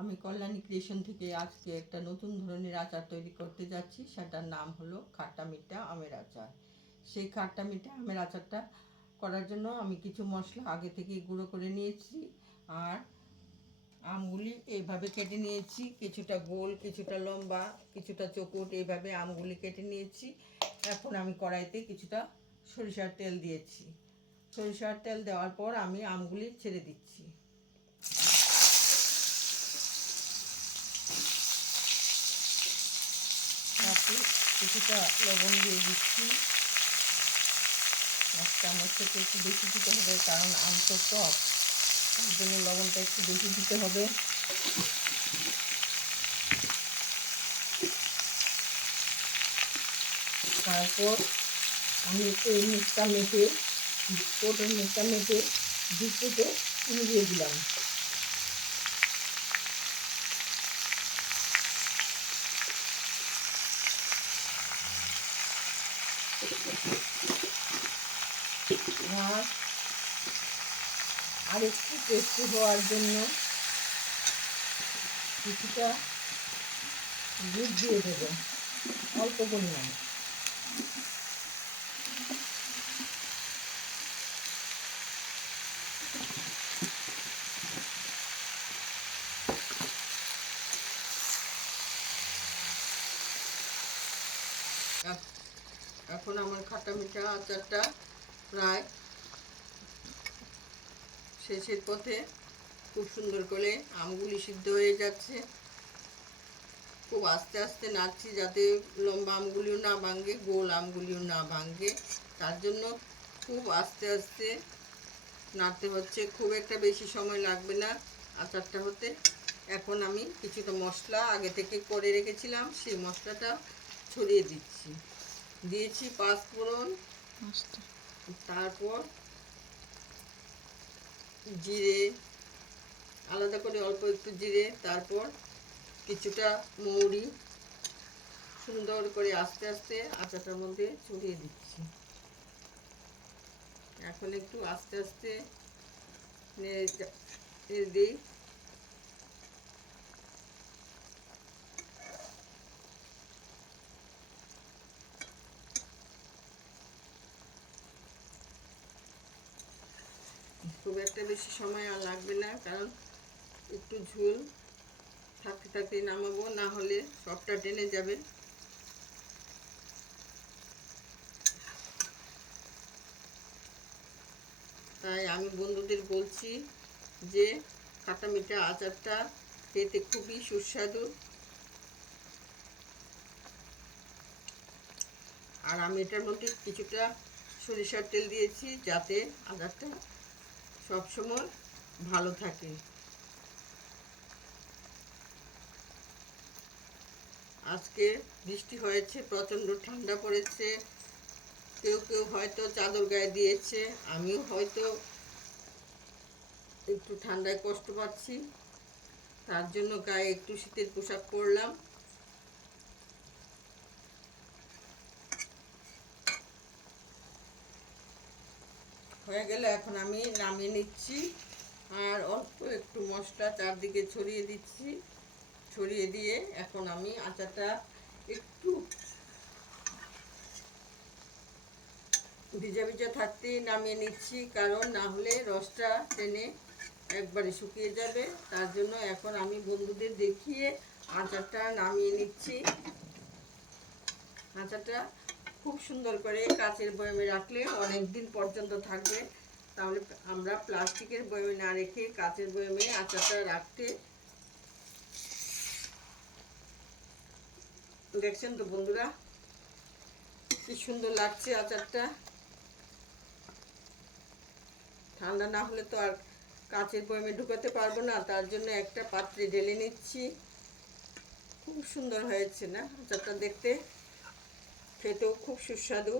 আমি কল্যাণী ক্রিয়েশন থেকে আজকে একটা নতুন ধরনের আচার তৈরি করতে যাচ্ছি। সেটার নাম হলো খাট্টা মিঠা আমের আচার। সেই খাট্টা মিঠা আমের আচারটা করার জন্য আমি কিছু মশলা আগে থেকে গুঁড়ো করে নিয়েছি। আর আমগুলি এইভাবে কেটে নিয়েছি, কিছুটা গোল, কিছুটা লম্বা, কিছুটা চৌকোট, এইভাবে আমগুলি কেটে নিয়েছি। এখন আমি কড়াইতে কিছুটা সরিষার তেল দিয়েছি। সরিষার তেল দেওয়ার পর আমি আমগুলি ছেড়ে দিচ্ছি। কিছুটা লবণ দিয়ে দিচ্ছি। 1 চামচ থেকে একটু বেশি দিতে হবে, কারণ আম তো টক, তার জন্য লবণটা একটু বেশি দিতে হবে। তারপর আমি এই মুখটা মেখে, কোটের মুখটা মেখে দুটোতে দিয়ে দিলাম। আর একটু টেস্টি হওয়ার জন্য কিছুটা দুধ দিয়ে দেবো, অল্প পরিমাণে। এখন আমার খাটা মিঠা আচারটা প্রায় শেষের পথে। খুব সুন্দর করে আমগুলি সিদ্ধ হয়ে যাচ্ছে। খুব আস্তে আস্তে নাড়ছি, যাতে লম্বা আমগুলিও না ভাঙে, গোল আমগুলিও না ভাঙে, তার জন্য খুব আস্তে আস্তে নাড়তে হচ্ছে। খুব একটা বেশি সময় লাগবে না আচারটা হতে। এখন আমি কিছুটা মশলা আগে থেকে করে রেখেছিলাম, সেই মশলাটা ছড়িয়ে দিচ্ছি। দিয়েছি 5 ফোড়ন, তারপর জিরে, আলাদা করে অল্প একটু জিরে, তারপর কিছুটা মৌরি, সুন্দর করে আস্তে আস্তে আচারটার মধ্যে ছড়িয়ে দিচ্ছি। এখন একটু আস্তে আস্তে নেড়ে দিই। খুব একটা বেশি সময় আর লাগবে না, কারণ একটু ঝোল থাকতে থাকতে নামাবো, না হলে সবটা টেনে যাবে। তাই আমি বন্ধুদের বলছি যে খাটা মিঠা আচারটা খেতে খুবই সুস্বাদু। আর আমি এটার মধ্যে কিছুটা সরিষার তেল দিয়েছি, যাতে আচারটা সবসময় ভালো থাকে। আজকে বৃষ্টি হয়েছে, প্রচণ্ড ঠান্ডা পড়েছে। কেউ কেউ হয়তো চাদর গায়ে দিয়েছে, আমিও হয়তো একটু ঠান্ডায় কষ্ট পাচ্ছি, তার জন্য গায়ে একটু শীতের পোশাক পরলাম। হয়ে গেলে এখন আমি নামিয়ে নিচ্ছি। আর অল্প একটু মশলা চারদিকে ছড়িয়ে দিচ্ছি। ছড়িয়ে দিয়ে এখন আমি আচারটা একটু ভিজা ভিজা থাকতেই নামিয়ে নিচ্ছি, কারণ না হলে রসটা টেনে একবারে শুকিয়ে যাবে। তার জন্য এখন আমি বন্ধুদের দেখিয়ে আচারটা নামিয়ে নিচ্ছি। আচারটা খুব সুন্দর করে কাচের বয়ামে রাখলে অনেক দিন পর্যন্ত থাকবে। তাহলে আমরা প্লাস্টিকের বয়ামে না রেখে কাচের বয়ামে আচারটা রাখতে। দেখছেন তো বন্ধুরা, কি সুন্দর লাগছে আচারটা। ঠান্ডা না হলে তো আর কাচের বয়ামে ঢুকাতে পারবো না, তার জন্য একটা পাত্রে ঢেলে নিচ্ছি। খুব সুন্দর হয়েছে না আচারটা দেখতে, খেতেও খুব সুস্বাদু।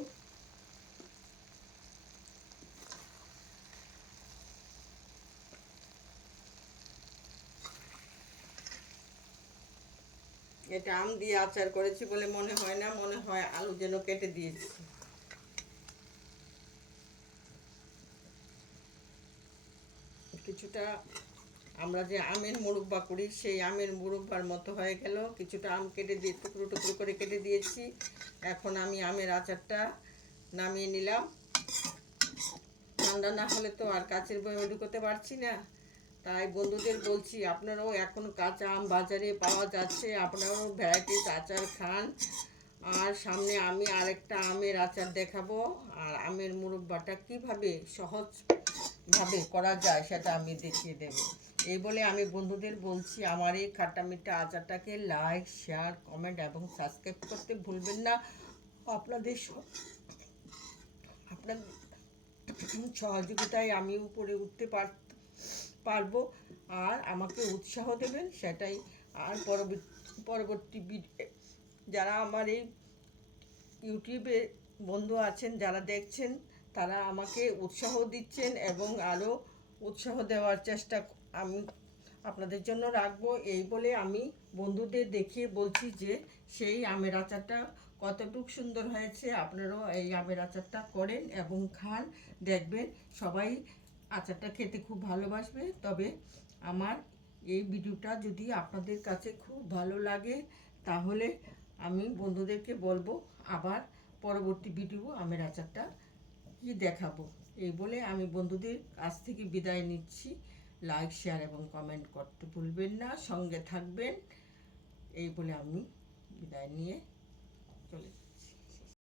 এটা আম দিয়ে আচার করেছি বলে মনে হয় না, মনে হয় আলু যেন কেটে দিয়েছি। কিছুটা আমরা যে আমের মুরব্বা করি সেই আমের মুরব্বার মতো হয়ে গেল। কিছুটা আম কেটে দিয়ে টুকরো টুকরো করে কেটে দিয়েছি। এখন আমি আমের আচারটা নামিয়ে নিলাম। ঠান্ডা না হলে তো আর কাচের বয়মে ঢুকোতে পারছি না। তাই বন্ধুদের বলছি, আপনারাও এখন কাঁচা আম বাজারে পাওয়া যাচ্ছে, আপনারাও ভ্যারাইটিস আচার খান। আর সামনে আমি আরেকটা আমের আচার দেখাবো, আর আমের মুরব্বাটা কীভাবে সহজভাবে করা যায় সেটা আমি দেখিয়ে দেব। এই বলে আমি বন্ধুদের বলছি, আমার এই খাট্টা মিঠা আচারটাকে লাইক, শেয়ার, কমেন্ট এবং সাবস্ক্রাইব করতে ভুলবেন না। আপনাদের আপনাদের সহযোগিতায় আমি উপরে উঠতে পারবো, আর আমাকে উৎসাহ দেবেন সেটাই। আর পরবর্তী যারা আমার এই ইউটিউবে বন্ধু আছেন, যারা দেখছেন, তারা আমাকে উৎসাহ দিচ্ছেন এবং আরও উৎসাহ দেওয়ার চেষ্টা আমি আপনাদের জন্য রাখবো। এই বলে আমি বন্ধুদের দেখিয়ে বলছি যে সেই আমের আচারটা কতটুকু সুন্দর হয়েছে। আপনারাও এই আমের আচারটা করেন এবং খান, দেখবেন সবাই আচারটা খেতে খুব ভালোবাসবে। তবে আমার এই ভিডিওটা যদি আপনাদের কাছে খুব ভালো লাগে, তাহলে আমি বন্ধুদেরকে বলবো আবার পরবর্তী ভিডিও আমের আচারটা কি দেখাবো। এই বলে আমি বন্ধুদের কাছ থেকে বিদায় নিচ্ছি। লাইক, শেয়ার এবং কমেন্ট করতে ভুলবেন না, সঙ্গে থাকবেন। এই বলে আমি বিদায় নিয়ে চলে